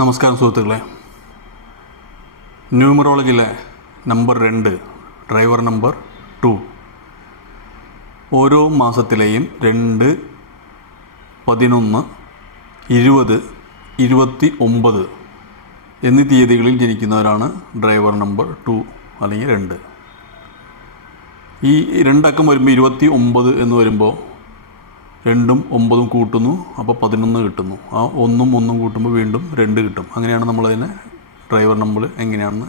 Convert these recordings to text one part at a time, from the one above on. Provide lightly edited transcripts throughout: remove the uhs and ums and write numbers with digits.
നമസ്കാരം സുഹൃത്തുക്കളെ. ന്യൂമറോളജിയിലെ number 2, driver number 2. ഓരോ മാസത്തിലെയും 2, 11, 20, 29 എന്നീ തീയതികളിൽ ജനിക്കുന്നവരാണ് ഡ്രൈവർ നമ്പർ 2 അല്ലെങ്കിൽ 2. ഈ 2 അക്കം വരുമ്പോൾ 29 എന്ന് വരുമ്പോൾ 2ഉം 9ഉം കൂട്ടുന്നു, അപ്പോൾ 11 കിട്ടുന്നു. ആ 1ഉം 1ഉം കൂട്ടുമ്പോൾ വീണ്ടും 2 കിട്ടും. അങ്ങനെയാണ് നമ്മളതിനെ ഡ്രൈവർ നമ്പർ എങ്ങനെയാണെന്ന്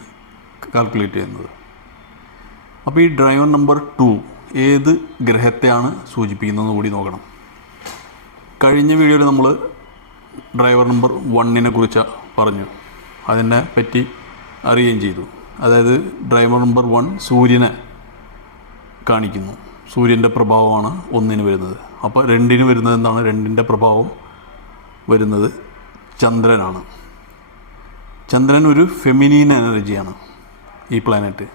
കാൽക്കുലേറ്റ് ചെയ്യുന്നത്. അപ്പോൾ ഈ ഡ്രൈവർ നമ്പർ 2 ഏത് ഗ്രഹത്തെയാണ് സൂചിപ്പിക്കുന്നതെന്ന് കൂടി നോക്കണം. കഴിഞ്ഞ വീഡിയോയിൽ നമ്മൾ ഡ്രൈവർ നമ്പർ 1നെ കുറിച്ച് പറഞ്ഞു, അതിനെ പറ്റി അറിയുകയും ചെയ്തു. അതായത് ഡ്രൈവർ നമ്പർ 1 സൂര്യനെ കാണിക്കുന്നു. സൂര്യൻ്റെ പ്രഭാവമാണ് 1ന് വരുന്നത്. അപ്പോൾ 2ന് വരുന്നത് എന്താണ്? 2ൻ്റെ പ്രഭാവം വരുന്നത് ചന്ദ്രനാണ്. ചന്ദ്രൻ ഒരു ഫെമിനീൻ എനർജിയാണ് ഈ പ്ലാനറ്റ്.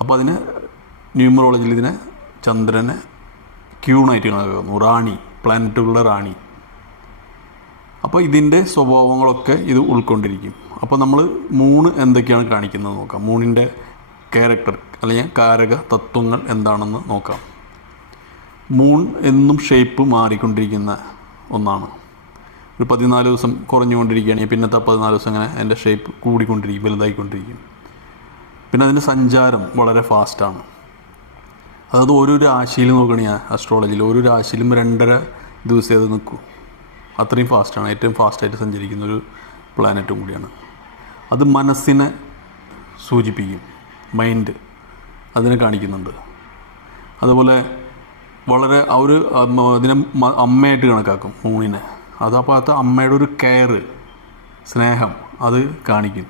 അപ്പോൾ അതിന് ന്യൂമറോളജിയിൽ ഇതിനെ ചന്ദ്രനെ ക്യൂണായിട്ട് കണക്കാക്കുന്നു, റാണി, പ്ലാനറ്റുകളുടെ റാണി. അപ്പോൾ ഇതിൻ്റെ സ്വഭാവങ്ങളൊക്കെ ഇത് ഉൾക്കൊണ്ടിരിക്കും. അപ്പോൾ നമ്മൾ മൂൺ എന്തൊക്കെയാണ് കാണിക്കുന്നത് നോക്കാം. മൂണിൻ്റെ ക്യാരക്ടർ അല്ലെങ്കിൽ കാരക തത്വങ്ങൾ എന്താണെന്ന് നോക്കാം. മൂൺ എന്നും ഷേപ്പ് മാറിക്കൊണ്ടിരിക്കുന്ന ഒന്നാണ്. ഒരു 14 ദിവസം കുറഞ്ഞുകൊണ്ടിരിക്കുകയാണെങ്കിൽ പിന്നത്തെ 14 ദിവസം അങ്ങനെ അതിൻ്റെ ഷേപ്പ് കൂടിക്കൊണ്ടിരിക്കും, വലുതായിക്കൊണ്ടിരിക്കും. പിന്നെ അതിൻ്റെ സഞ്ചാരം വളരെ ഫാസ്റ്റാണ്. അതായത് ഓരോ രാശിയിൽ നോക്കുകയാണെങ്കിൽ അസ്ട്രോളജിയിൽ ഓരോ രാശിയിലും 2.5 ദിവസമേ അത് നിൽക്കൂ. അത്രയും ഫാസ്റ്റാണ്. ഏറ്റവും ഫാസ്റ്റായിട്ട് സഞ്ചരിക്കുന്നൊരു പ്ലാനറ്റും കൂടിയാണ്. അത് മനസ്സിനെ സൂചിപ്പിക്കും, മൈൻഡ് അതിനെ കാണിക്കുന്നുണ്ട്. അതുപോലെ വളരെ അതിനെ അമ്മയായിട്ട് കണക്കാക്കും മൂണിനെ. അതപ്പോൾ അത് അമ്മയുടെ ഒരു കെയർ, സ്നേഹം അത് കാണിക്കും.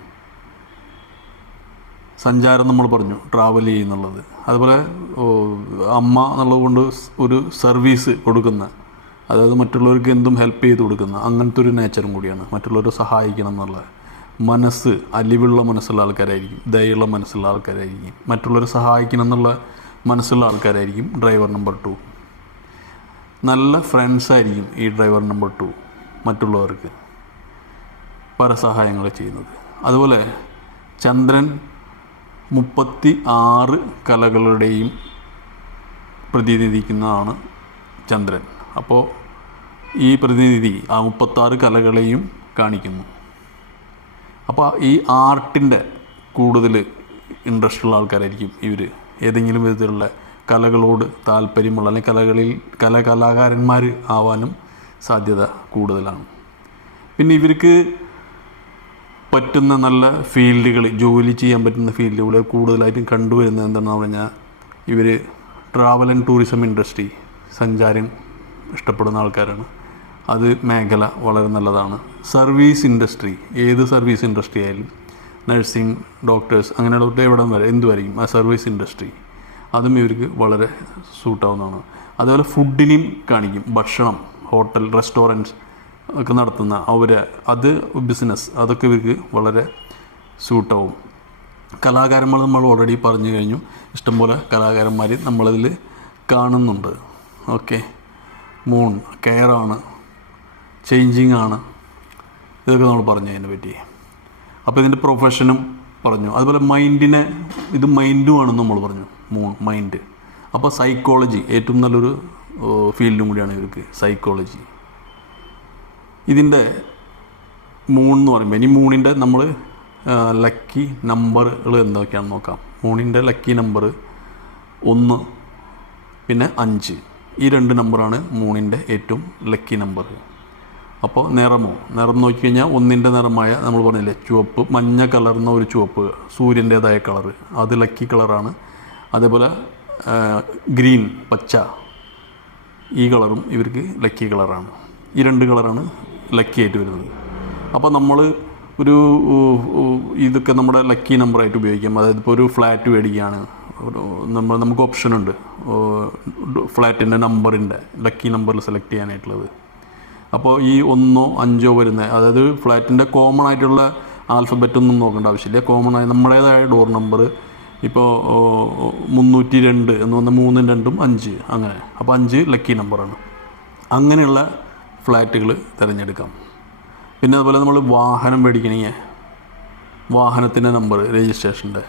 സഞ്ചാരം നമ്മൾ പറഞ്ഞു, ട്രാവൽ ചെയ്യുന്നുള്ളത്. അതുപോലെ അമ്മ എന്നുള്ളത് കൊണ്ട് ഒരു സർവീസ് കൊടുക്കുന്ന, അതായത് മറ്റുള്ളവർക്ക് എന്തും ഹെൽപ്പ് ചെയ്ത് കൊടുക്കുന്ന അങ്ങനത്തെ ഒരു നേച്ചറും കൂടിയാണ്. മറ്റുള്ളവരെ സഹായിക്കണം എന്നുള്ള മനസ്സ്, അലിവുള്ള മനസ്സുള്ള ആൾക്കാരായിരിക്കും, ദയുള്ള മനസ്സുള്ള ആൾക്കാരായിരിക്കും, മറ്റുള്ളവരെ സഹായിക്കണം എന്നുള്ള മനസ്സുള്ള ആൾക്കാരായിരിക്കും ഡ്രൈവർ നമ്പർ 2. നല്ല ഫ്രണ്ട്സായിരിക്കും ഈ ഡ്രൈവർ നമ്പർ 2 മറ്റുള്ളവർക്ക് പരസഹായങ്ങൾ ചെയ്യുന്നത്. അതുപോലെ ചന്ദ്രൻ 36 കലകളുടെയും പ്രതിനിധിക്കുന്നതാണ് ചന്ദ്രൻ. അപ്പോൾ ഈ പ്രതിനിധി ആ 36 കലകളെയും കാണിക്കുന്നു. അപ്പോൾ ഈ ആർട്ടിൻ്റെ കൂടുതൽ ഇൻട്രസ്റ്റ് ഉള്ള ആൾക്കാരായിരിക്കും ഇവർ. ഏതെങ്കിലും വിധത്തിലുള്ള കലകളോട് താല്പര്യമുള്ള അല്ലെങ്കിൽ കലാകാരന്മാർ ആവാനും സാധ്യത കൂടുതലാണ്. പിന്നെ ഇവർക്ക് പറ്റുന്ന നല്ല ഫീൽഡുകൾ, ജോലി ചെയ്യാൻ പറ്റുന്ന ഫീൽഡുകൾ കൂടുതലായിട്ടും കണ്ടുവരുന്നത് എന്താണെന്ന് പറഞ്ഞാൽ ഇവർ ട്രാവൽ ആൻഡ് ടൂറിസം ഇൻഡസ്ട്രി, സഞ്ചാരം ഇഷ്ടപ്പെടുന്ന ആൾക്കാരാണ്. അത് മേഖല വളരെ നല്ലതാണ്. സർവീസ് ഇൻഡസ്ട്രി, ഏത് സർവീസ് ഇൻഡസ്ട്രി ആയാലും നഴ്സിംഗ്, ഡോക്ടേഴ്സ്, അങ്ങനെയുള്ള എവിടം വരെ എന്തുവരെയും ആ സർവീസ് ഇൻഡസ്ട്രി അതും ഇവർക്ക് വളരെ സൂട്ടാവുന്നതാണ്. അതുപോലെ ഫുഡിനെയും കാണിക്കും. ഭക്ഷണം, ഹോട്ടൽ, റെസ്റ്റോറൻറ്റ്സ് ഒക്കെ നടത്തുന്ന അത് ബിസിനസ്, അതൊക്കെ ഇവർക്ക് വളരെ സൂട്ടാവും. കലാകാരന്മാർ നമ്മൾ ഓൾറെഡി പറഞ്ഞു കഴിഞ്ഞു. ഇഷ്ടംപോലെ കലാകാരന്മാർ നമ്മളതിൽ കാണുന്നുണ്ട്. ഓക്കെ, മൂൺ കെയറാണ്, ചേഞ്ചിങ് ആണ്, ഇതൊക്കെ നമ്മൾ പറഞ്ഞു അതിനെ പറ്റി. അപ്പോൾ ഇതിൻ്റെ പ്രൊഫഷനും പറഞ്ഞു. അതുപോലെ മൈൻഡിനെ, ഇത് മൈൻഡുമാണെന്ന് നമ്മൾ പറഞ്ഞു, മൂൺ മൈൻഡ്. അപ്പോൾ സൈക്കോളജി ഏറ്റവും നല്ലൊരു ഫീൽഡും കൂടിയാണ് ഇവർക്ക്, സൈക്കോളജി. ഇതിൻ്റെ മൂൺ എന്ന് പറയുമ്പോൾ ഇനി മൂണിൻ്റെ നമ്മൾ ലക്കി നമ്പറുകൾ എന്തൊക്കെയാണെന്ന് നോക്കാം. മൂണിൻ്റെ ലക്കി നമ്പർ 1, പിന്നെ 5. ഈ 2 നമ്പറാണ് മൂണിൻ്റെ ഏറ്റവും ലക്കി നമ്പർ. അപ്പോൾ നിറം നോക്കിക്കഴിഞ്ഞാൽ 1ൻ്റെ നിറമായ നമ്മൾ പറഞ്ഞില്ലേ ചുവപ്പ്, മഞ്ഞ കലർന്ന ഒരു ചുവപ്പ്, സൂര്യൻ്റേതായ കളറ്, അത് ലക്കി കളറാണ്. അതേപോലെ ഗ്രീൻ, പച്ച, ഈ കളറും ഇവർക്ക് ലക്കി കളറാണ്. ഈ 2 കളറാണ് ലക്കി ആയിട്ട് വരുന്നത്. അപ്പോൾ നമ്മൾ ഇതൊക്കെ നമ്മുടെ ലക്കി നമ്പറായിട്ട് ഉപയോഗിക്കാം. അതായത് ഇപ്പോൾ ഒരു ഫ്ലാറ്റ് മേടിക്കുകയാണ്, നമുക്ക് ഓപ്ഷനുണ്ട് ഫ്ലാറ്റിൻ്റെ നമ്പറിൻ്റെ ലക്കി നമ്പറിൽ സെലക്ട് ചെയ്യാനായിട്ടുള്ളത്. അപ്പോൾ ഈ 1, 5 വരുന്ന, അതായത് ഫ്ലാറ്റിൻ്റെ കോമൺ ആയിട്ടുള്ള ആൽഫബറ്റൊന്നും നോക്കേണ്ട ആവശ്യമില്ല. കോമൺ ആയി നമ്മുടേതായ ഡോർ നമ്പർ ഇപ്പോൾ 302 എന്ന് പറഞ്ഞാൽ 3ഉം 2ഉം 5 അങ്ങനെ. അപ്പോൾ 5 ലക്കി നമ്പറാണ്. അങ്ങനെയുള്ള ഫ്ലാറ്റുകൾ തിരഞ്ഞെടുക്കാം. പിന്നെ അതുപോലെ നമ്മൾ വാഹനം മേടിക്കണമെങ്കിൽ വാഹനത്തിൻ്റെ നമ്പർ രജിസ്ട്രേഷൻ്റെ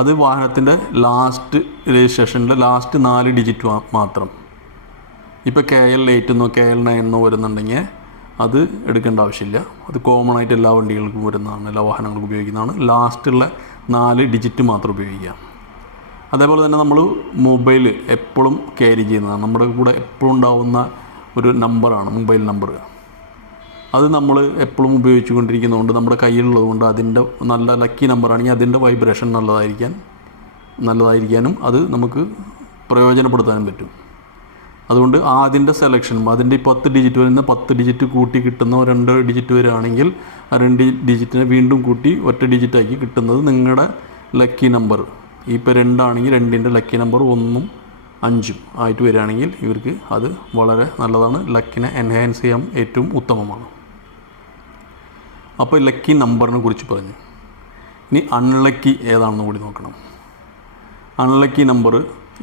അത് വാഹനത്തിൻ്റെ ലാസ്റ്റ് രജിസ്ട്രേഷൻ്റെ ലാസ്റ്റ് 4 ഡിജിറ്റ് മാത്രം. ഇപ്പോൾ KL8 എന്നോ KL9 എന്നോ വരുന്നുണ്ടെങ്കിൽ അത് എടുക്കേണ്ട ആവശ്യമില്ല. അത് കോമൺ ആയിട്ട് എല്ലാ വണ്ടികൾക്കും വരുന്നതാണ്, എല്ലാ വാഹനങ്ങൾക്കും ഉപയോഗിക്കുന്നതാണ്. ലാസ്റ്റുള്ള 4 ഡിജിറ്റ് മാത്രം ഉപയോഗിക്കുക. അതേപോലെ തന്നെ നമ്മൾ മൊബൈൽ എപ്പോഴും ക്യാരി ചെയ്യുന്നതാണ്, നമ്മുടെ കൂടെ എപ്പോഴും ഉണ്ടാവുന്ന ഒരു നമ്പറാണ് മൊബൈൽ നമ്പർ. അത് നമ്മൾ എപ്പോഴും ഉപയോഗിച്ചു കൊണ്ടിരിക്കുന്നതുകൊണ്ട് നമ്മുടെ കയ്യിലുള്ളത് കൊണ്ട് അതിൻ്റെ നല്ല ലക്കി നമ്പറാണെങ്കിൽ അതിൻ്റെ വൈബ്രേഷൻ നല്ലതായിരിക്കാനും അത് നമുക്ക് പ്രയോജനപ്പെടുത്താനും പറ്റും. അതുകൊണ്ട് അതിൻ്റെ സെലക്ഷനും അതിൻ്റെ 10 ഡിജിറ്റ് വരുന്ന 10 ഡിജിറ്റ് കൂട്ടി കിട്ടുന്ന 2 ഡിജിറ്റ് വരികയാണെങ്കിൽ ആ 2 ഡിജിറ്റിനെ വീണ്ടും കൂട്ടി ഒറ്റ ഡിജിറ്റാക്കി കിട്ടുന്നത് നിങ്ങളുടെ ലക്കി നമ്പർ. ഇപ്പോൾ 2 ആണെങ്കിൽ 2ൻ്റെ ലക്കി നമ്പർ 1ഉം 5ഉം ആയിട്ട് വരികയാണെങ്കിൽ ഇവർക്ക് അത് വളരെ നല്ലതാണ്. ലക്കിനെ എൻഹാൻസ് ചെയ്യാൻ ഏറ്റവും ഉത്തമമാണ്. അപ്പോൾ ലക്കി നമ്പറിനെ കുറിച്ച് പറഞ്ഞു. ഇനി അൺലക്കി ഏതാണെന്ന് കൂടി നോക്കണം. അൺലക്കി നമ്പർ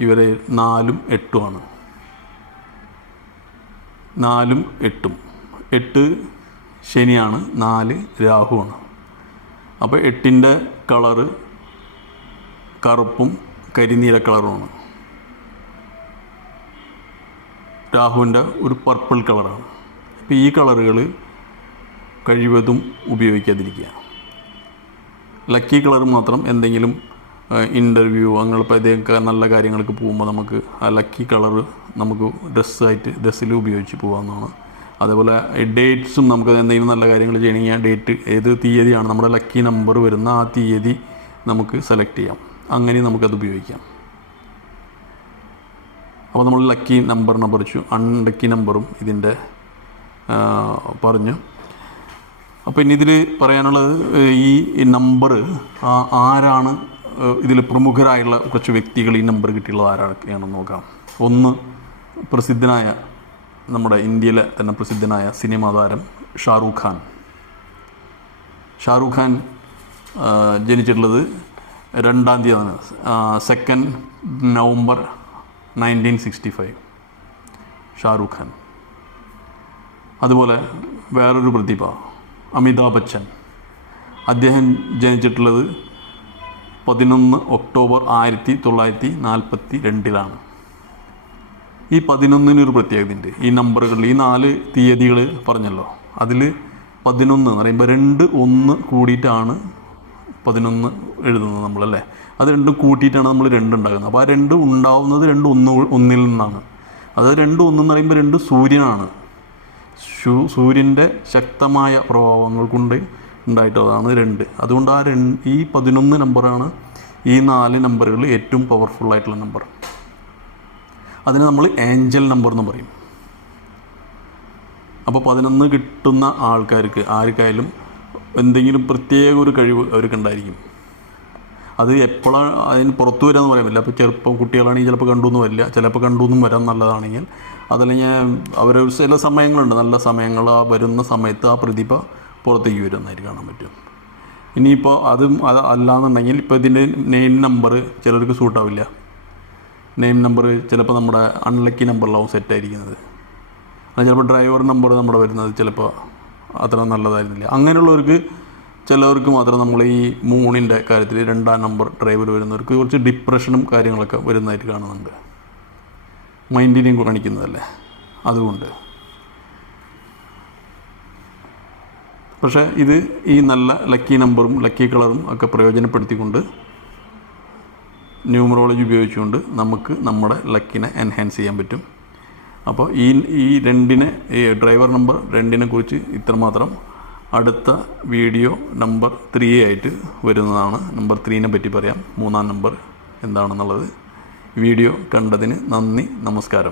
ഇവരെ 4ഉം 8ഉം ആണ്. 4ഉം 8ഉം. 8 ശനിയാണ്, 4 രാഹുവാണ്. അപ്പോൾ 8ൻ്റെ കളറ് കറുപ്പും കരിനീല കളറുമാണ്. രാഹുവിൻ്റെ ഒരു പർപ്പിൾ കളറാണ്. അപ്പോൾ ഈ കളറുകൾ കഴിവതും ഉപയോഗിക്കാതിരിക്കുക. ലക്കി കളർ മാത്രം എന്തെങ്കിലും ഇൻ്റർവ്യൂ അങ്ങനെയുള്ള ഇതൊക്കെ നല്ല കാര്യങ്ങൾക്ക് പോകുമ്പോൾ നമുക്ക് ആ ലക്കി കളറ് നമുക്ക് ഡ്രസ്സിൽ ഉപയോഗിച്ച് പോകാവുന്നതാണ്. അതേപോലെ ഡേറ്റ്സും നമുക്ക് എന്തെങ്കിലും നല്ല കാര്യങ്ങൾ ചെയ്യണമെങ്കിൽ ആ ഡേറ്റ് ഏത് തീയതിയാണ് നമ്മുടെ ലക്കി നമ്പർ വരുന്ന ആ തീയതി നമുക്ക് സെലക്ട് ചെയ്യാം. അങ്ങനെ നമുക്കത് ഉപയോഗിക്കാം. അപ്പോൾ നമ്മൾ ലക്കി നമ്പറിനെ കുറിച്ചു, അൺലക്കി നമ്പറും ഇതിൻ്റെ പറഞ്ഞു. അപ്പോൾ ഇനി ഇതിൽ പറയാനുള്ളത് ഈ നമ്പർ ആരാണ് ഇതിൽ പ്രമുഖരായുള്ള കുറച്ച് വ്യക്തികൾ ഈ നമ്പർ കിട്ടിയുള്ളത് ആരൊക്കെയാണെന്ന് നോക്കാം. ഒന്ന് പ്രസിദ്ധനായ നമ്മുടെ ഇന്ത്യയിലെ തന്നെ പ്രസിദ്ധനായ സിനിമാ താരം ഷാറൂഖ് ഖാൻ. ഷാറൂഖ് ഖാൻ ജനിച്ചിട്ടുള്ളത് 2-ാം തീയതിയാണ്, 2 നവംബർ 1965. ഷാറൂഖ് ഖാൻ. അതുപോലെ വേറൊരു പ്രതിഭ അമിതാഭ് ബച്ചൻ. അദ്ദേഹം ജനിച്ചിട്ടുള്ളത് 11 ഒക്ടോബർ 1942. ഈ 11-നൊരു പ്രത്യേകതയുണ്ട്. ഈ നമ്പറുകളിൽ ഈ 4 തീയതികൾ പറഞ്ഞല്ലോ, അതിൽ 11 എന്ന് പറയുമ്പോൾ 2 1 കൂടിയിട്ടാണ് 11 എഴുതുന്നത് നമ്മളല്ലേ. അത് 2 കൂട്ടിയിട്ടാണ് നമ്മൾ 2 ഉണ്ടാകുന്നത്. അപ്പോൾ ആ 2 ഉണ്ടാവുന്നത് 2 1-ൽ നിന്നാണ്. അത് 2 1 എന്ന് പറയുമ്പോൾ 2 സൂര്യനാണ്. സൂര്യൻ്റെ ശക്തമായ പ്രഭാവങ്ങൾ കൊണ്ട് ഉണ്ടായിട്ടതാണ് 2. അതുകൊണ്ട് ഈ 11 നമ്പറാണ് ഈ 4 നമ്പറുകൾ ഏറ്റവും പവർഫുള്ളായിട്ടുള്ള നമ്പർ. അതിനെ നമ്മൾ ഏഞ്ചൽ നമ്പർ എന്ന് പറയും. അപ്പോൾ 11 കിട്ടുന്ന ആൾക്കാർക്ക് ആർക്കായാലും എന്തെങ്കിലും പ്രത്യേക ഒരു കഴിവ് അവർക്കുണ്ടായിരിക്കും. അത് എപ്പോഴാണ് അതിന് പുറത്തു വരാമെന്ന് പറയാൻ പറ്റില്ല. അപ്പോൾ ചെറുപ്പം കുട്ടികളാണെങ്കിൽ ചിലപ്പോൾ കണ്ടുവെന്നും വരില്ല, ചിലപ്പോൾ കണ്ടുവെന്നും വരാൻ നല്ലതാണെങ്കിൽ. അതല്ലെങ്കിൽ അവർ ചില സമയങ്ങളുണ്ട്, നല്ല സമയങ്ങൾ, ആ വരുന്ന സമയത്ത് ആ പ്രതിഭ പുറത്തേക്ക് വരുന്നതായിട്ട് കാണാൻ പറ്റും. ഇനിയിപ്പോൾ അതും അല്ലാന്നുണ്ടെങ്കിൽ ഇപ്പോൾ ഇതിൻ്റെ നെയിം നമ്പർ ചിലർക്ക് സൂട്ടാവില്ല. നെയിം നമ്പർ ചിലപ്പോൾ നമ്മുടെ അൺലക്കി നമ്പറിലാവും സെറ്റായിരിക്കുന്നത്. അത് ചിലപ്പോൾ ഡ്രൈവർ നമ്പർ നമ്മുടെ വരുന്നത് ചിലപ്പോൾ അത്ര നല്ലതായിരുന്നില്ല. അങ്ങനെയുള്ളവർക്ക് ചിലവർക്ക് മാത്രം നമ്മൾ ഈ മൂണിൻ്റെ കാര്യത്തിൽ 2-ാം നമ്പർ ഡ്രൈവർ വരുന്നവർക്ക് കുറച്ച് ഡിപ്രഷനും കാര്യങ്ങളൊക്കെ വരുന്നതായിട്ട് കാണുന്നുണ്ട്. മൈൻഡിനെയും കാണിക്കുന്നതല്ലേ, അതുകൊണ്ട്. പക്ഷേ ഇത് ഈ നല്ല ലക്കി നമ്പറും ലക്കി കളറും ഒക്കെ പ്രയോജനപ്പെടുത്തിക്കൊണ്ട് ന്യൂമറോളജി ഉപയോഗിച്ചുകൊണ്ട് നമുക്ക് നമ്മുടെ ലക്കിനെ എൻഹാൻസ് ചെയ്യാൻ പറ്റും. അപ്പോൾ ഈ 2-നെ ഈ ഡ്രൈവർ നമ്പർ 2-നെ കുറിച്ച് ഇത്രമാത്രം. അടുത്ത വീഡിയോ നമ്പർ 3 ആയിട്ട് വരുന്നതാണ്. നമ്പർ 3-നെ പറ്റി പറയാം, 3-ാം നമ്പർ എന്താണെന്നുള്ളത്. വീഡിയോ കണ്ടതിന് നന്ദി, നമസ്കാരം.